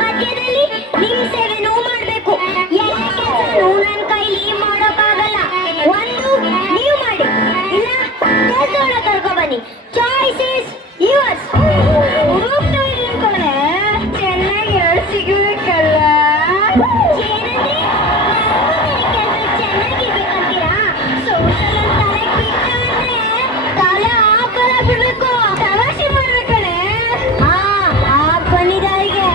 ಮಧ್ಯದಲ್ಲಿ ನಿಮ್ ಸೇವೆನೂ ಮಾಡ್ಬೇಕು. ಎಲ್ಲ ಕೆಲಸನೂ ನನ್ನ ಕೈಲಿ ಮಾಡೋಕ್ಕಾಗಲ್ಲ. ಒಂದು ನೀವು ಮಾಡಿ, ಇಲ್ಲ ಕೆಲಸವನ್ನ ಕರ್ಕೊ ಬನ್ನಿ. Choice is yours. ಚೆನ್ನಾಗಿ ಎರಡು ಸಿಗಬೇಕಲ್ಲ. ಚೆನ್ನಾಗಿರ್ಬೇಕಂತೀರಾ? ಸೋಷಲ್ ಅಂತಾರೆ ಬಿಟ್ಟಂದ್ರೆ ತಲೆ ಆಕಲ ಬಿಡ್ಬೇಕು. ತಮಾಷೆ ಮಾಡ್ಬೇಕಣೆ. ಬಂದಿದ್ದಾರಿಗೆ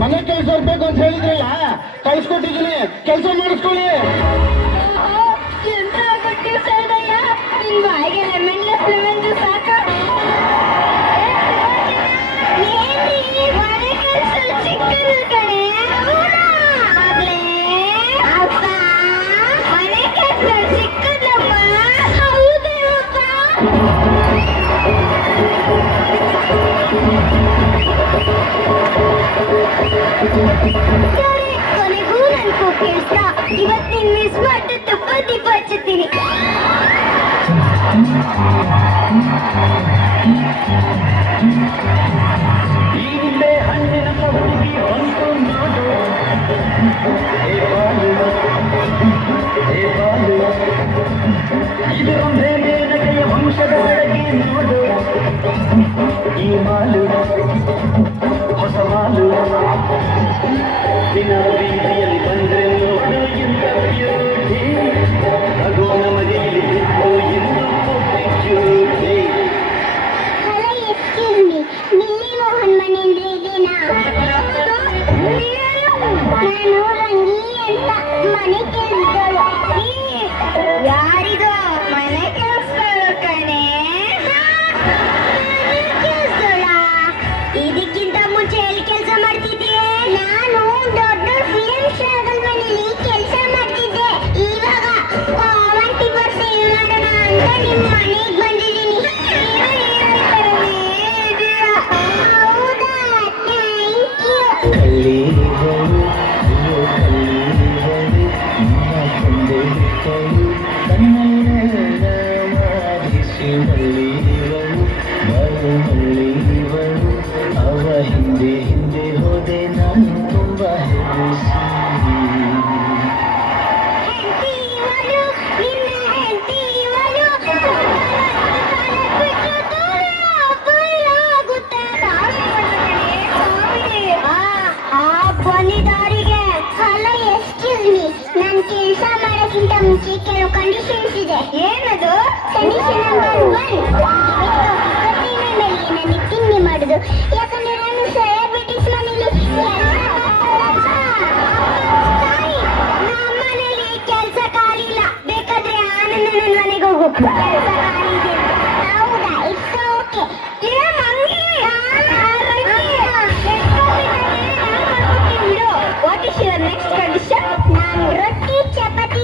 ಮನೆ ಕೆಲಸ ಬೇಕು ಅಂತ ಹೇಳಿದ್ರಲ್ಲ, ಕಳ್ಸ್ಕೊಟ್ಟಿದ್ದೀನಿ, ಕೆಲಸ ಮಾಡಿಸ್ಕೊಳ್ಳಿ. ಎಂತ ಕೆಲಸ ಇದೆಯ ನಿನ್ ಬಾಯಿಗೆ ಲೆಮನ್ ಸಾಕ. ಮನೆ ಕೆಲಸ ಚಿಕ್ಕದು ಕಣೆ. ಅಪ್ಪ ಮನೆ ಕೆಲಸ ಚಿಕ್ಕದಪ್ಪ. ಹೌದೇನಪ್ಪ? ಕೊನೆಗೂ ನನ್ ಕೆಲಸ ಇವತ್ತು ನೀನ್ ಮಿಸ್ ಮಾಡಿ ತುಪ್ಪ ದೀಪ ಹಚ್ಚುತ್ತೀನಿ. ಈಗಿಲ್ಲೇ ಹಣ್ಣಿನ ಹುಡುಗಿ ಹೊಂಟು ನೋಡು, ಇದು ಒಂದೇ ಮೇನಕೆಯ ವಂಶದ ಅಡಗಿ ನೋಡು. ಈ ಮಾಲು ಹೊಸ ಮಾಲು ದಿನ ಬೀದಿಯಲ್ಲಿ ಬಂದ್ರೆ ನೋಡು ಎಂತ ಬ್ಯೂಟಿ. ಅದು ನಮಗೆ ಇಲ್ಲಿ ಬಿಟ್ಟು ಎಂದು beauty. Hello, excuse me, milli Mohan ಮನೆಯಿಂದ ಇದೇನಾ? ನಾನು ರಂಗಿ ಅಂತ ಮನೆ ಕೆಲಸದವಳು. ಯಾರಿದು? ಮನೆ ಕೆಲಸದವಳು ಕಣೆ. ಇದಕ್ಕಿಂತ ಮುಂಚೆ ಎಲ್ಲಿ ಕೆಲಸ ಮಾಡ್ತಿದ್ದೆ? ನಾನು ದೊಡ್ಡ ಫಿಲ್ಮ್ ಸ್ಟಾರ್ ಮನೇಲಿ ಕೆಲಸ ಮಾಡ್ತಿದ್ದೆ. ಇವಾಗ ಕಾವಂಟಿ ಬಸ್ ಮಾಡೋಣ ಅಂತ ನಿಮ್ಮ ಮನೆಗೆ ಬಂದಿದ್ದೀನಿ. ಹೌದಾ? Thank you. ಅವ ಹಿಂದೆ ಹಿಂದೆ ಹೋದೆ ನಾನು ತುಂಬ ಹೆದರಿಸಿ. ಬಂದಿದ್ದಾರಿಗೆ ಹಲೋ, ಎಕ್ಸ್ಕ್ಯೂಸ್ ಮೀ, ನಾನು ಕೆಲಸ ಮಾಡೋಕ್ಕಿಂತ ಮುಂಚೆ ಕೆಲವು ಕಂಡೀಷನ್ಸ್ ಇದೆ. ಏನದು? ಕಂಡೀಷನ್ ನಂಬರ್ 1, ಪ್ರತಿಮೆ ಮೇಲೆ ನನಗೆ ತಿಂಡಿ ಮಾಡುದು. ಯಾಕಂದ್ರೆ ನಾನು ಸೆಲೆಬ್ರಿಟೀಸ್ ಮನೇಲಿ ನಮ್ಮನೇಲಿ ಕೆಲಸ ಖಾಲಿ ಇಲ್ಲ. ಬೇಕಾದ್ರೆ ಆನಂದ ನನ್ನ ಮನೆಗೆ ಹೋಗು, ಕೆಲಸ ಖಾಲಿ ಇದೆ. ಹೌದಾ? It's okay. What is your next condition? ನಾನು ರೊಟ್ಟಿ ಚಪಾತಿ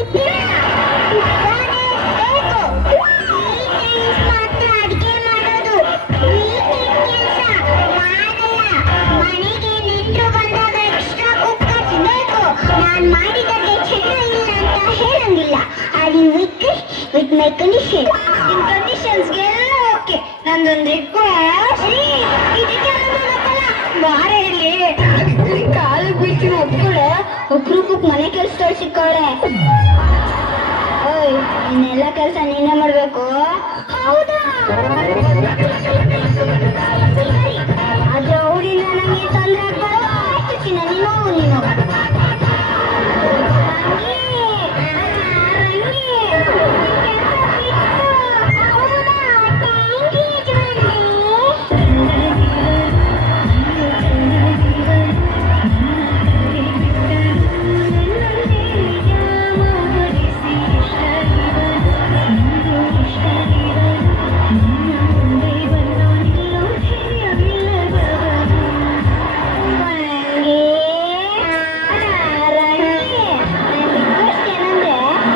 ಮಾತ್ರ ಅಡಿಗೆ ಮಾಡೋದು. ಕೆಲಸ ಮಾಡಲ್ಲ. ಮನೆಗೆ ನೆಂಟರು ಬಂದಾಗ ಎಕ್ಸ್ಟ್ರಾ ಕುಕ್ ಹಚ್ಬೇಕು. ನಾನು ಮಾಡಿದಾಗೆ ಚೆನ್ನಾಗಿಲ್ಲ ಅಂತ ಹೇಳಂಗಿಲ್ಲ. Are you with my condition? ನಿಮ್ಮ ಕಂಡೀಷನ್ಸ್ಗೆಲ್ಲ ಓಕೆ. ನಂದೊಂದು ರಿಕ್ವೆಸ್ಟ್. ಇದಕ್ಕೆ ಬಾರ ಇಲ್ಲಿ ಕಾಲು ಬೀಳ್ತೀನಿ. ಒಪ್ಕೊಳ್ಳೆ, ಒಬ್ರಿಗೊಬ್ಬ ಮನೆ ಕೆಲಸದವ್ರು ಸಿಕ್ಕವಳೆ. ಓಯ್ ಇನ್ನೆಲ್ಲ ಕೆಲಸ ನೀನೇ ಮಾಡ್ಬೇಕು. ಹೌದಾ? ಆದ್ರೆ ಅವರಿಂದ ನಂಗೆ ತೊಂದರೆ ಆಗ್ಬಾರ್ದು. ಅಷ್ಟಕ್ಕಿನ್ನ ನೀನು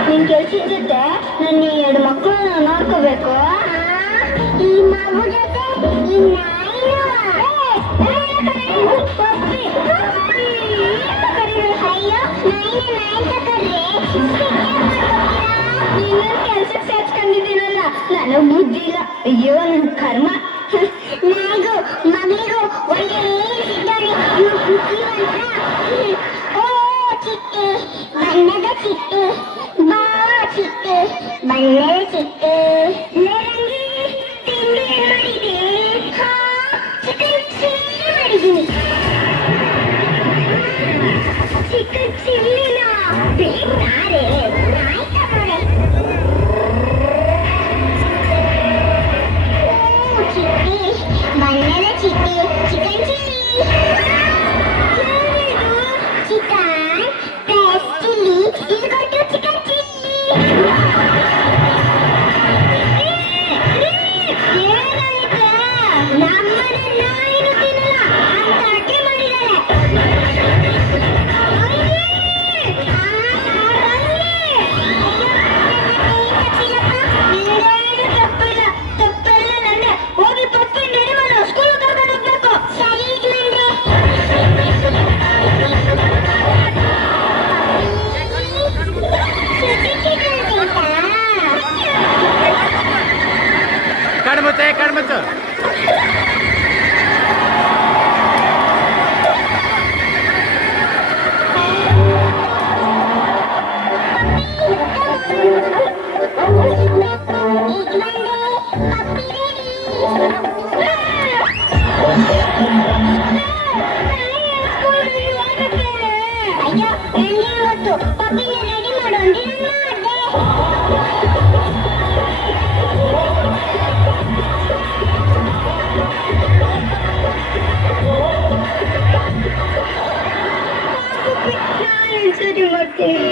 ನೀನು ಕೆಲ್ಸದ ಜೊತೆ ನನ್ನ 2 ಮಕ್ಕಳನ್ನ ನೋಡ್ಕೋಬೇಕು. ಈ ಮಗು ಜೊತೆ ಈ ನಾಯಿನೂ. ಅಯ್ಯೋ ನಾಯಿನ ಕರ್ರೆ ನೀನು ಕೆಲ್ಸಕ್ಕೆ ಸೇರ್ಸ್ಕೊಂಡಿದ್ದೀನಲ್ಲ, ನನಗೆ ಬುದ್ಧಿ ಇಲ್ಲ. ಅಯ್ಯೋ ನನ್ನ ಕರ್ಮ. ನಾಯಿಗೂ ಮಗಳಿಗೂ ಒಂದೇ ಸಿಗ್ತಾನೆ. ಓ ಚಿಟ್ಟೆ, ಬಣ್ಣದ ಚಿಟ್ಟೆ, ಬಾ ಚಿಟ್ಟೆ, ಬಣ್ಣದ ಚಿಟ್ಟೆ. ನನಗೆ ತಿಂಡಿ ಮಾಡಿದೆ. ಚಿಕನ್ ಚಿಲ್ಲಿ ಮಾಡಿದ್ದೀನಿ. ಚಿಕನ್ ಚಿಲ್ಲಿನ ಬೇಕಾರೆ ಆಯ್ತಾ ನೋಡಿ. ಓ ಚಿಟ್ಟೆ, ಬಣ್ಣದ ಚಿಟ್ಟೆ, chicken chilli. Chicken plus chilli is equal to chicken chilli. ಏನಾಯ್ತು? ನಮ್ಮನೆ ನಾಯಿನು ತಿನ್ನಲ್ಲ ಅಂತ ಅಡ್ಗೆ ಮಾಡಿದ್ದಾರೆ. ತಪ್ಪೆಲ್ಲ ನಂದೆ. ಹೋಗಿ ಪಪ್ಪಿ ರೆಡಿ ಮಾಡು, ಸ್ಕೂಲ್ ಕರ್ಕೊಂಡು ಹೋಗ್ಬೇಕು. ಸರಿ ಯಜಮಾನ್ರೆ. ಕಣ್ಮುಚ್ಚು ಅಯ್ಯೋ ನನಗೆ ಗೊತ್ತು. ಪಪ್ಪಿನ ರೆಡಿ ಮಾಡು ಅಂದ್ರೆ ಸರಿ ಮಾಡ್ತೀನಿ.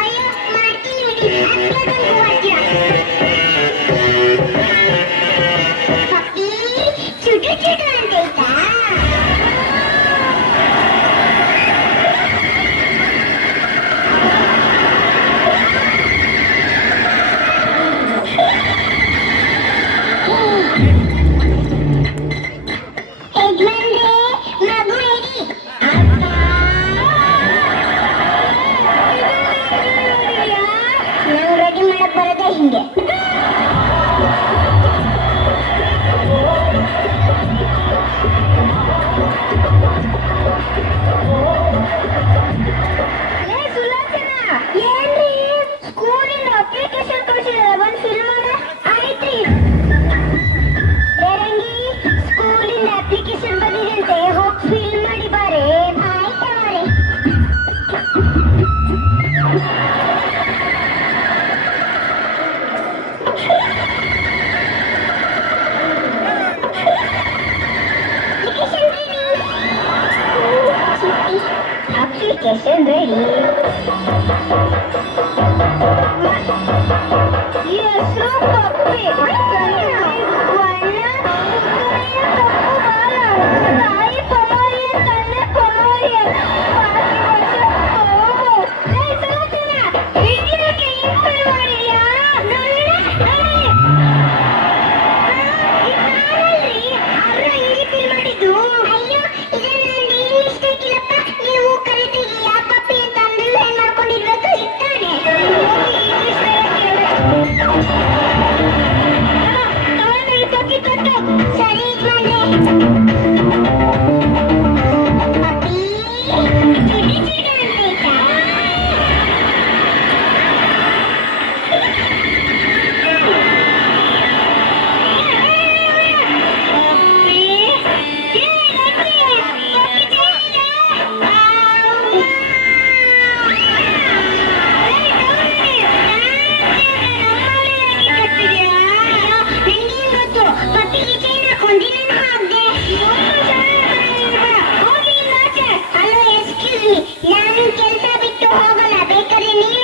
ಅಯ್ಯೋ ಮಾಡ್ತೀನಿ. ಪಪ್ಪಿ ಚುಟು ಚುಟು ಅಂತೈತಾ? ನಾವು ರೆಡಿ ಮಾಡಕ್ ಬರೋದೇ ಹಿಂಗೆ. ಏನ್ರಿ ಸ್ಕೂಲಿಂದ ಅಪ್ಲಿಕೇಶನ್ ಕಳಿಸಿದ್ರೆ ಬಂದು ಫಿಲ್ ಮಾಡ. ಆಯ್ತ್ರಿ ರಂಗಿ, ಸ್ಕೂಲಿಂದ ಅಪ್ಲಿಕೇಶನ್ ಬಂದಿದಂತೆ, ಹೋಗಿ ಫಿಲ್ ಮಾಡಿ ಬಾರೆ. ಆಯ್ತಾ ಬಾರೆ. ನೀವೇ